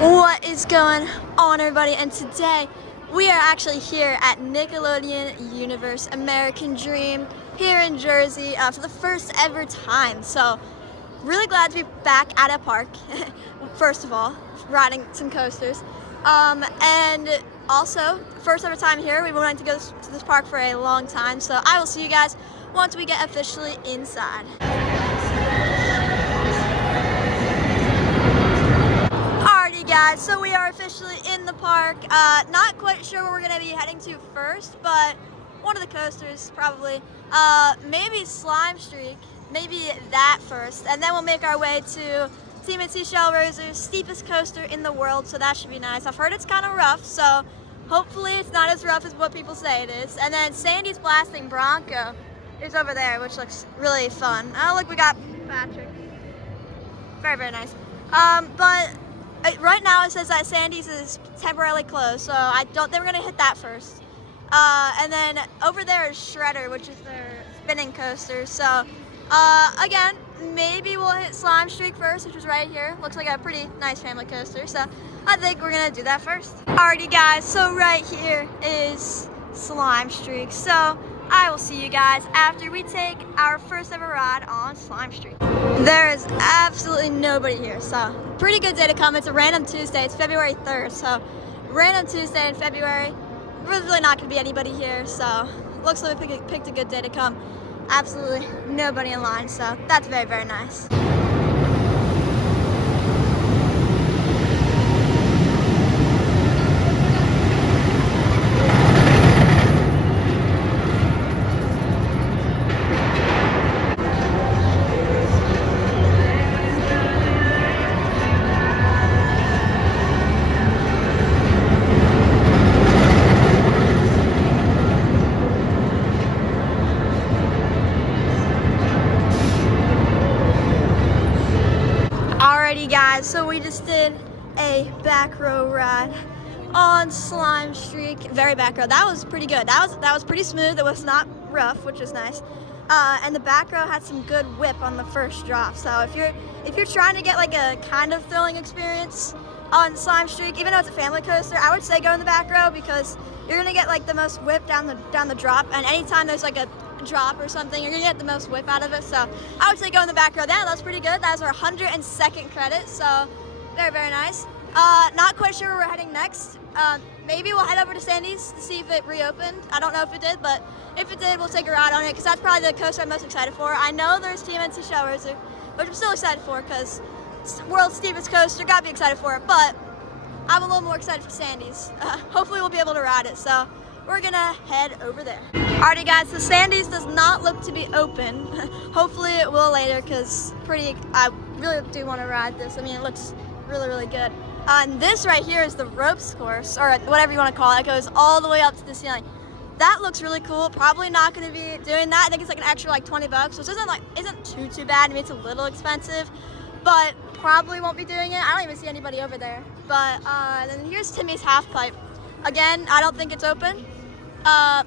What is going on, everybody? And today we are actually here at Nickelodeon Universe American Dream here in Jersey for the first ever time. So really glad to be back at a park, first of all, riding some coasters. And also, first ever time here. We've been wanting to go to this park for a long time. So I will see you guys once we get officially inside. Guys, so we are officially in the park. Not quite sure where we're gonna be heading to first, but one of the coasters probably. Maybe Slime Streak, maybe that first, and then we'll make our way to TMNT Shell Raiser's steepest coaster in the world, so that should be nice. I've heard it's kind of rough, so hopefully it's not as rough as what people say it is. And then Sandy's Blasting Bronco is over there, which looks really fun. Oh, look, we got Patrick. Very, very nice. But right now it says that Sandy's is temporarily closed, so I don't think we're gonna hit that first. And then over there is Shredder, which is their spinning coaster. So again, maybe we'll hit Slime Streak first, which is right here. Looks like a pretty nice family coaster, so I think we're gonna do that first. Alrighty guys, so right here is Slime Streak. So I will see you guys after we take our first ever ride on Slime Streak. There is absolutely nobody here, so pretty good day to come. It's a random Tuesday. It's February 3rd, so random Tuesday in February. There's really not going to be anybody here, so looks like we picked a good day to come. Absolutely nobody in line, so that's very, very nice. Guys, so we just did a back row ride on Slime Streak. Very back row. That was pretty good. That was pretty smooth. It was not rough, which is nice. And the back row had some good whip on the first drop. So if you're trying to get like a kind of thrilling experience on Slime Streak, even though it's a family coaster, I would say go in the back row because you're gonna get like the most whip down the drop. And anytime there's like a drop or something, you're gonna get the most whip out of it. So I would say go in the back row. That's pretty good. That was our 102nd credit, so very, very nice. Not quite sure where we're heading next. Maybe we'll head over to Sandy's to see if it reopened. I don't know if it did, but if it did, we'll take a ride on it because that's probably the coaster I'm most excited for. I know there's TMNT Shell Raiser, which I'm still excited for because it's the world's steepest coaster. Gotta be excited for it, but I'm a little more excited for Sandy's. Hopefully we'll be able to ride it, so we're gonna head over there. Alrighty guys, so Sandy's does not look to be open. Hopefully it will later because I really do want to ride this. I mean, it looks really, really good. And this right here is the ropes course, or whatever you want to call it. It goes all the way up to the ceiling. That looks really cool. Probably not going to be doing that. I think it's like an extra like 20 bucks, which isn't too bad. I mean, it's a little expensive, but probably won't be doing it. I don't even see anybody over there. But then here's Timmy's half pipe. Again, I don't think it's open.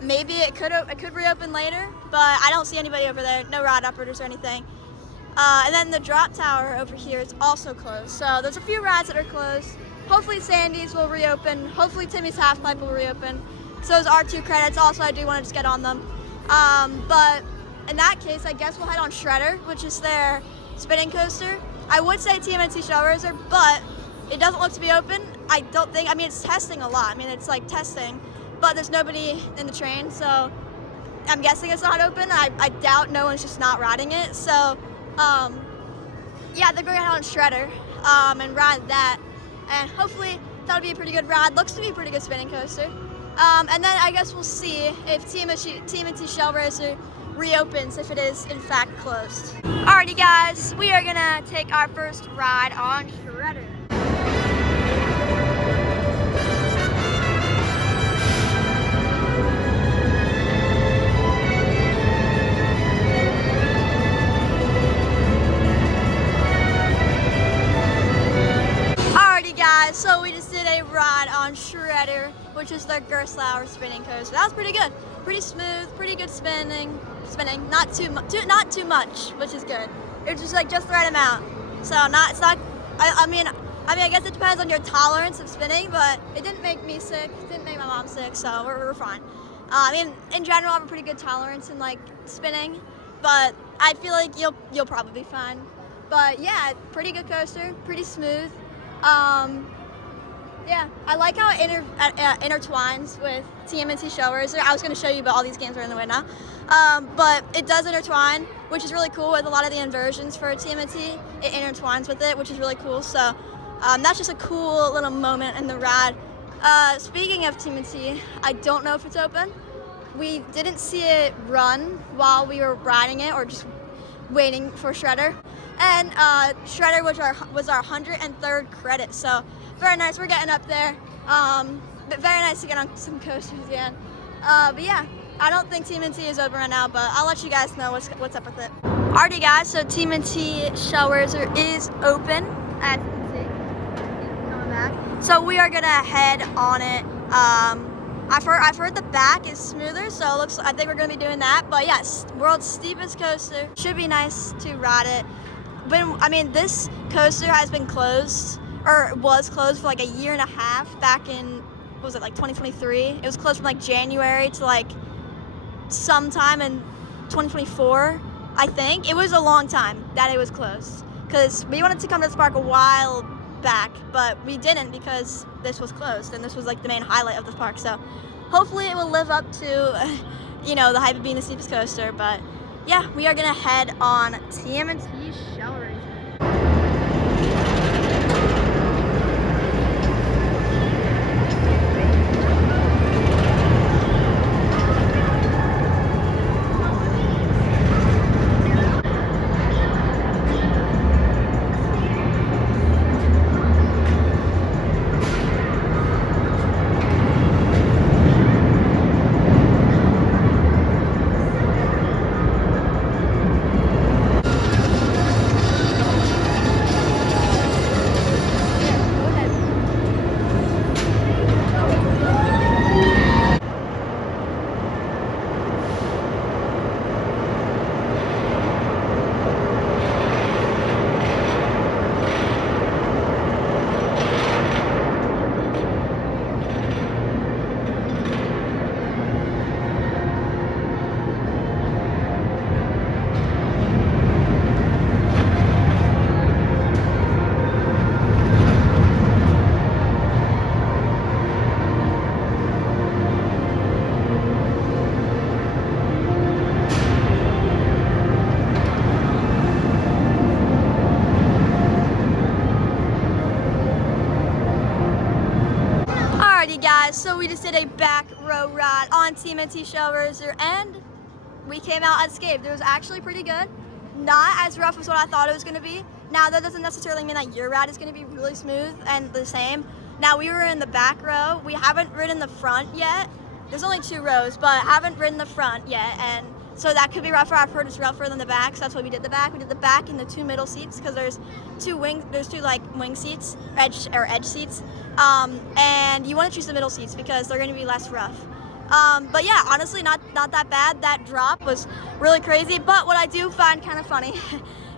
Maybe it could reopen later, but I don't see anybody over there. No ride operators or anything. And then the drop tower over here is also closed. So there's a few rides that are closed. Hopefully Sandy's will reopen. Hopefully Timmy's half pipe will reopen. So those are 2 credits. Also, I do want to just get on them. But in that case, I guess we'll head on Shredder, which is their spinning coaster. I would say TMNT Shell Raiser, but it doesn't look to be open. I mean, it's testing a lot. I mean, it's like testing, but there's nobody in the train, so I'm guessing it's not open. I doubt no one's just not riding it. So, yeah, they're going out on Shredder and ride that, and hopefully that'll be a pretty good ride. Looks to be a pretty good spinning coaster. And then I guess we'll see if TMNT Shell Raiser reopens if it is in fact closed. Alrighty guys, we are gonna take our first ride on Shredder. So we just did a ride on Shredder, which is the Gerstlauer spinning coaster. That was pretty good, pretty smooth, pretty good spinning. Not too much, which is good. It was just like just the right amount. So it's not. I mean, I guess it depends on your tolerance of spinning, but it didn't make me sick. It didn't make my mom sick, so we're fine. I mean, in general, I have a pretty good tolerance in like spinning, but I feel like you'll probably be fine. But yeah, pretty good coaster, pretty smooth. Yeah, I like how it intertwines with TMNT Show Racer. I was going to show you, but all these games are in the way now. But it does intertwine, which is really cool with a lot of the inversions for TMNT. It intertwines with it, which is really cool. So that's just a cool little moment in the ride. Speaking of TMNT, I don't know if it's open. We didn't see it run while we were riding it or just waiting for Shredder. And Shredder was our 103rd credit, so very nice. We're getting up there. But very nice to get on some coasters again. But yeah, I don't think TMNT is open right now, but I'll let you guys know what's up with it. Alrighty guys, so TMNT Show Racer is open, as you can see. Coming back. So we are gonna head on it. I've heard the back is smoother, so I think we're gonna be doing that. But yes, world's steepest coaster. Should be nice to ride it. I mean, this coaster has been closed, or was closed for like a year and a half back in, what was it, like 2023? It was closed from like January to like sometime in 2024, I think. It was a long time that it was closed, because we wanted to come to this park a while back, but we didn't because this was closed, and this was like the main highlight of the park. So hopefully it will live up to, you know, the hype of being the steepest coaster. But yeah, we are gonna head on TMNT Show Racer. Guys, so we just did a back row ride on TMNT Show Racer, and we came out unscathed. It was actually pretty good. Not as rough as what I thought it was going to be. Now, that doesn't necessarily mean that your ride is going to be really smooth and the same. Now, we were in the back row. We haven't ridden the front yet. There's only 2 rows, but haven't ridden the front yet, and so that could be rougher. I've heard it's rougher than the back, so that's why we did the back. We did the back in the 2 middle seats, because there's 2 like wing seats, edge seats, and you want to choose the middle seats because they're going to be less rough. But yeah, honestly, not that bad. That drop was really crazy. But what I do find kind of funny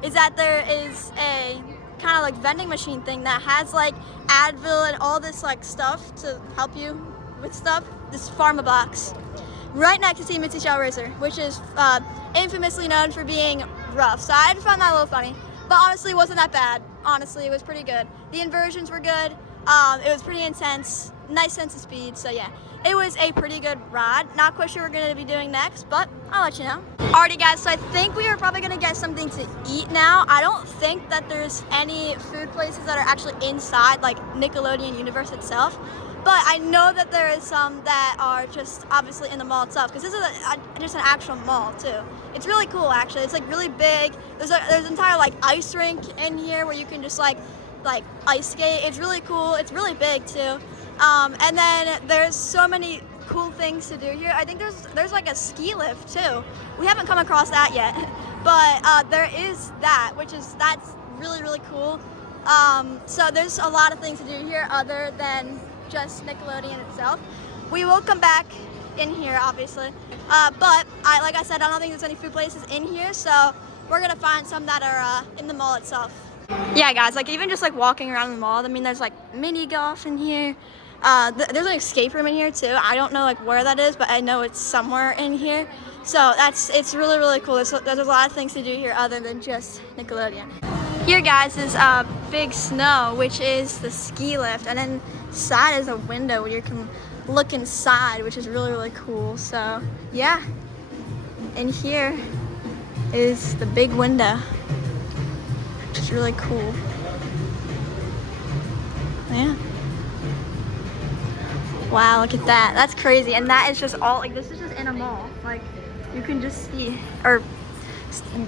is that there is a kind of like vending machine thing that has like Advil and all this like stuff to help you with stuff. This pharma box right next to TMNT Show Racer, which is infamously known for being rough. So I just found that a little funny. But honestly, it wasn't that bad. Honestly, it was pretty good. The inversions were good. It was pretty intense. Nice sense of speed. So yeah, it was a pretty good ride. Not quite sure what we're going to be doing next, but I'll let you know. Alrighty guys, so I think we are probably going to get something to eat now. I don't think that there's any food places that are actually inside like Nickelodeon Universe itself. But I know that there is some that are just obviously in the mall itself, because this is just an actual mall too. It's really cool actually. It's like really big. There's an entire like ice rink in here where you can just like ice skate. It's really cool. It's really big too. And then there's so many cool things to do here. I think there's like a ski lift too. We haven't come across that yet, but there is that, that's really, really cool. So there's a lot of things to do here other than just Nickelodeon itself. We will come back in here, obviously, but like I said, I don't think there's any food places in here, so we're gonna find some that are in the mall itself. Yeah, guys, like even just like walking around the mall, I mean, there's like mini golf in here. There's an escape room in here too. I don't know like where that is, but I know it's somewhere in here. So it's really, really cool. There's a lot of things to do here other than just Nickelodeon. Here, guys, is Big Snow, which is the ski lift, and then inside is a window where you can look inside, which is really, really cool. So yeah, and here is the big window, which is really cool. Yeah. Wow, look at that. That's crazy. And that is just all, like, this is just in a mall. Like, you can just see, or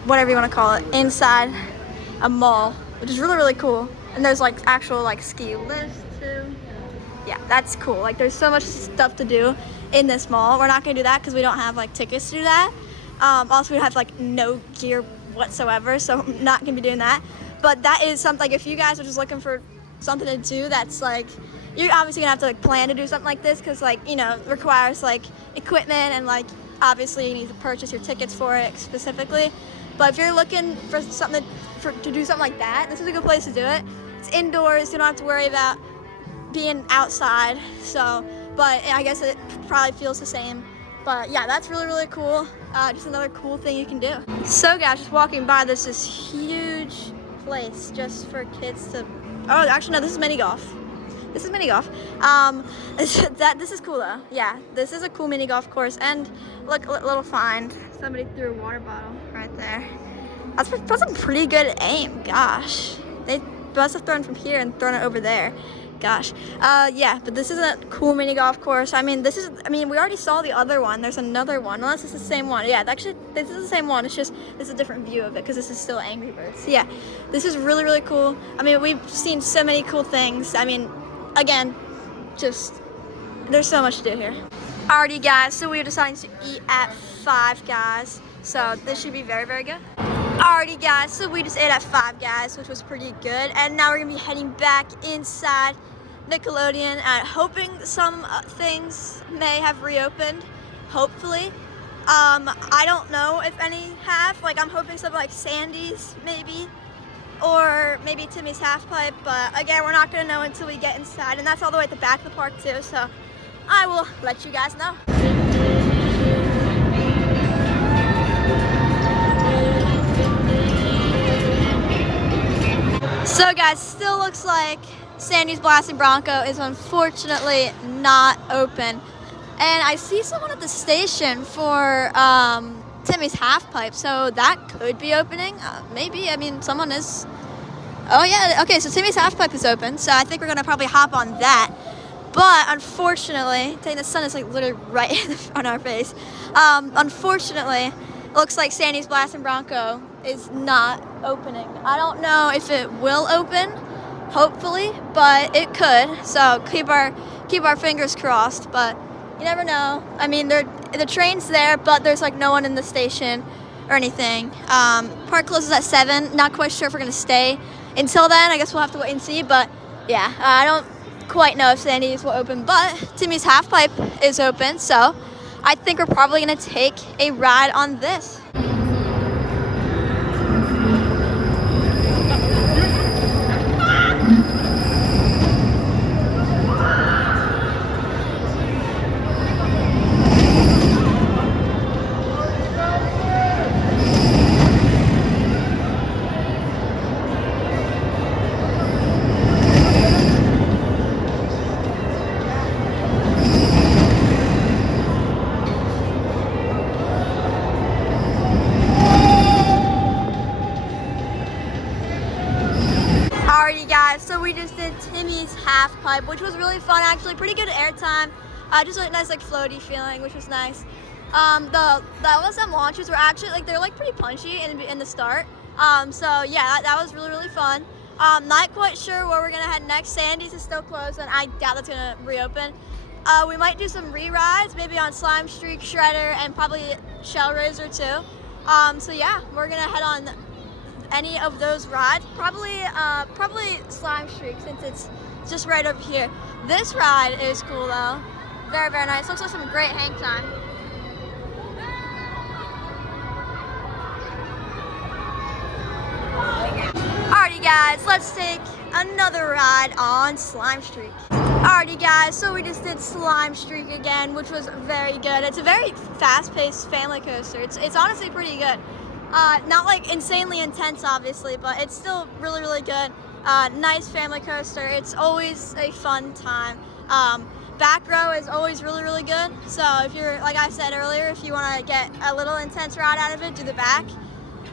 whatever you want to call it, inside a mall, which is really, really cool. And there's like actual like ski lifts too. Yeah, that's cool. Like there's so much stuff to do in this mall. We're not gonna do that because we don't have like tickets to do that. Also, we have like no gear whatsoever, so I'm not gonna be doing that. But that is something, like if you guys are just looking for something to do, that's like, you're obviously gonna have to like plan to do something like this, because like, you know, it requires like equipment, and like obviously you need to purchase your tickets for it specifically. But if you're looking for something to do something like that, this is a good place to do it. It's indoors, you don't have to worry about being outside. So, but I guess it probably feels the same. But yeah, that's really, really cool. Just another cool thing you can do. So guys, just walking by, there's this huge place just for kids to, oh, actually no, this is mini golf. This is mini golf. This is cool though. Yeah, this is a cool mini golf course. And look, little find. Somebody threw a water bottle right there. That's a pretty good aim. Gosh, they must have thrown from here and thrown it over there. Gosh. Yeah, but this is a cool mini golf course. I mean, we already saw the other one. There's another one. Unless it's the same one. Yeah, actually, this is the same one. It's just, this is a different view of it because this is still Angry Birds. So yeah, this is really, really cool. I mean, we've seen so many cool things. I mean, again, just, there's so much to do here. Alrighty guys, so we're deciding to eat at Five Guys. So this should be very, very good. Alrighty guys, so we just ate at Five Guys, which was pretty good. And now we're gonna be heading back inside Nickelodeon, hoping some things may have reopened, hopefully. I don't know if any have. Like, I'm hoping something like Sandy's maybe, or maybe Timmy's Half Pipe, but again, we're not gonna know until we get inside, and that's all the way at the back of the park too, so I will let you guys know. So guys, still looks like Sandy's Blasting Bronco is unfortunately not open. And I see someone at the station for Timmy's Half Pipe, so that could be opening. Maybe, I mean, someone is. Oh yeah, okay, so Timmy's Half Pipe is open, so I think we're gonna probably hop on that. But unfortunately, the sun is like literally right on our face. Unfortunately, looks like Sandy's Blasting Bronco is not opening. I don't know if it will open, hopefully, but it could. So keep our fingers crossed, but you never know. I mean, the train's there, but there's like no one in the station or anything. Park closes at 7. Not quite sure if we're gonna stay until then. I guess we'll have to wait and see, but yeah, I don't quite know if Sandy's will open, but Timmy's Half Pipe is open, so I think we're probably gonna take a ride on this. so we just did Timmy's half pipe, which was really fun actually. Pretty good airtime. Just a nice like floaty feeling, which was nice. The LSM launches were actually like they're like pretty punchy in the start. So yeah, that was really fun. Not quite sure where we're gonna head next. Sandy's is still closed, and I doubt that's gonna reopen. We might do some re-rides, maybe on Slime Streak, Shredder, and probably Shell Razor too. So yeah, we're gonna head on any of those rides. Probably Slime Streak, since it's just right over here. This ride is cool though. Very nice. Looks like some great hang time. Alrighty guys, let's take another ride on Slime Streak. Alrighty guys, so we just did Slime Streak again, which was very good. It's a very fast-paced family coaster. It's honestly pretty good. Not like insanely intense obviously, but it's still really good. Nice family coaster. It's always a fun time. Back row is always really good. So if you're, like I said earlier, if you want to get a little intense ride out of it, do the back.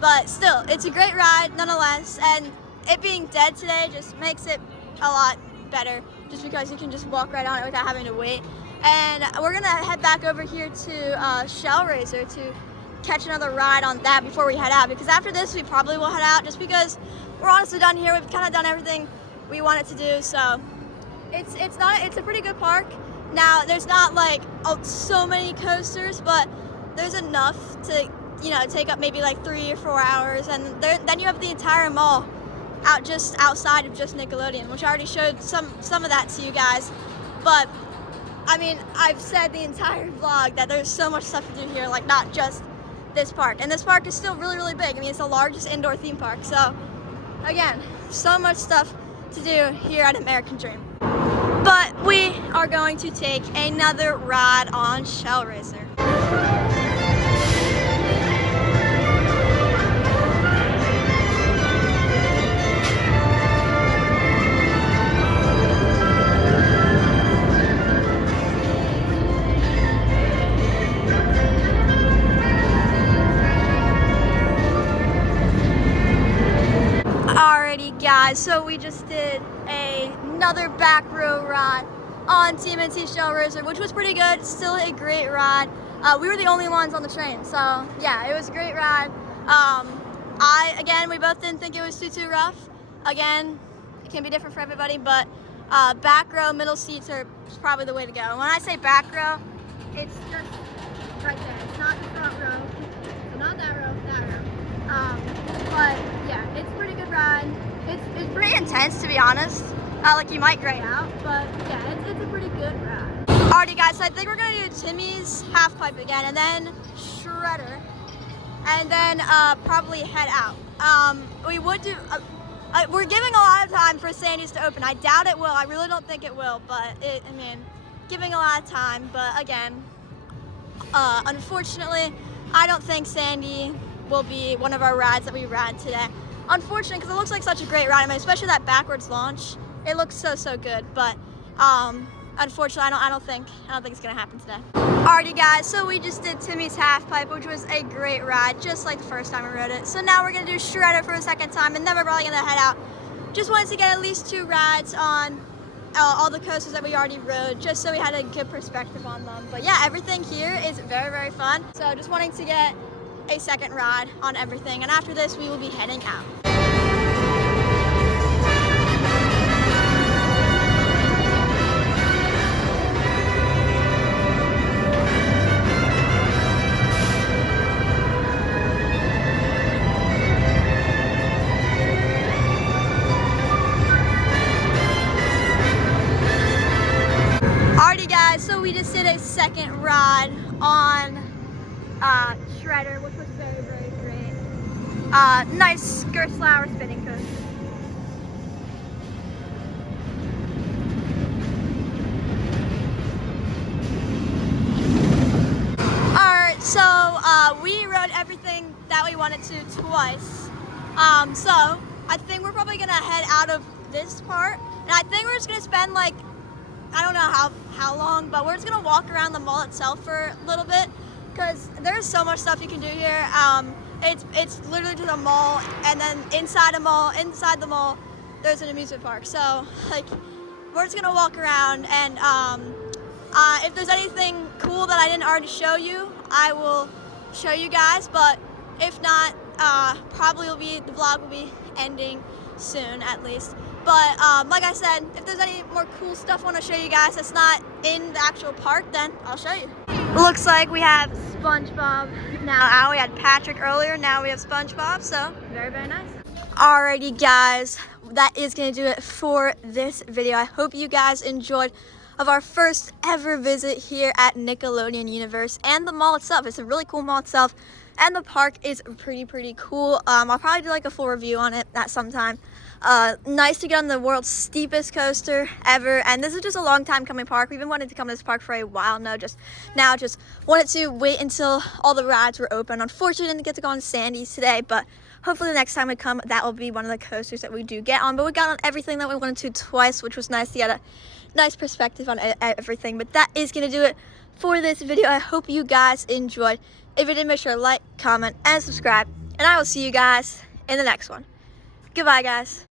But still, it's a great ride nonetheless, and it being dead today just makes it a lot better, just because you can just walk right on it without having to wait. And we're gonna head back over here to Shell Razor to catch another ride on that before we head out, because after this we probably will head out, just because we're honestly done here. We've kind of done everything we wanted to do, so it's a pretty good park. Now there's not like so many coasters, but there's enough to, you know, take up maybe like 3 or 4 hours, and then you have the entire mall just outside of just Nickelodeon, which I already showed some of that to you guys. But I mean, I've said the entire vlog that there's so much stuff to do here, like not just this park, and this park is still really big. I mean, it's the largest indoor theme park, so again, so much stuff to do here at American Dream. But we are going to take another ride on Shell Razor. Alrighty guys, so we just did another back row ride on TMNT Shell Razor, which was pretty good. Still a great ride. We were the only ones on the train, so yeah, it was a great ride. Again, we both didn't think it was too rough. Again, it can be different for everybody, but back row, middle seats are probably the way to go. And when I say back row, it's just right there. It's not the front row, so not that row, that row. But yeah, it's a pretty good ride. It's pretty intense, to be honest. Like you might gray out, but yeah, it's a pretty good ride. Alrighty guys, so I think we're gonna do Timmy's half pipe again, and then Shredder, and then probably head out. We would do. We're giving a lot of time for Sandy's to open. I doubt it will. I really don't think it will, but I mean, giving a lot of time. But again, unfortunately, I don't think Sandy will be one of our rides that we ride today. Unfortunately, because it looks like such a great ride. I mean, especially that backwards launch. It looks so good, but unfortunately, I don't think it's gonna happen today. Alrighty guys, so we just did Timmy's half pipe, which was a great ride, just like the first time we rode it. So now we're gonna do Shredder for a second time, and then we're probably gonna head out. Just wanted to get at least 2 rides on all the coasters that we already rode, just so we had a good perspective on them. But yeah, everything here is very fun. So just wanting to get a second ride on everything, and after this we will be heading out. Alrighty guys, so we just did a second ride on Shredder, which was very great. Nice skirt flower spinning coaster. Alright, so we rode everything that we wanted to twice. So I think we're probably gonna head out of this part, and I think we're just gonna spend like, I don't know how long, but we're just gonna walk around the mall itself for a little bit, because there's so much stuff you can do here. It's literally to the mall, and then inside the mall there's an amusement park. So like, we're just gonna walk around, and if there's anything cool that I didn't already show you, I will show you guys. But if not, probably the vlog will be ending soon at least. But like I said, if there's any more cool stuff I want to show you guys that's not in the actual park, then I'll show you. Looks like we have SpongeBob now. We had Patrick earlier, now we have SpongeBob, so very, very nice. Alrighty guys, that is going to do it for this video. I hope you guys enjoyed of our first ever visit here at Nickelodeon Universe and the mall itself. It's a really cool mall itself, and the park is pretty cool. I'll probably do like a full review on it at some time. Nice to get on the world's steepest coaster ever, and this is just a long time coming park. We've been wanting to come to this park for a while now. Just wanted to wait until all the rides were open. Unfortunately, didn't get to go on Sandy's today, but hopefully the next time we come, that will be one of the coasters that we do get on. But we got on everything that we wanted to twice, which was nice to get a nice perspective on everything. But that is going to do it for this video. I hope you guys enjoyed. If you did, make sure to like, comment, and subscribe. And I will see you guys in the next one. Goodbye, guys.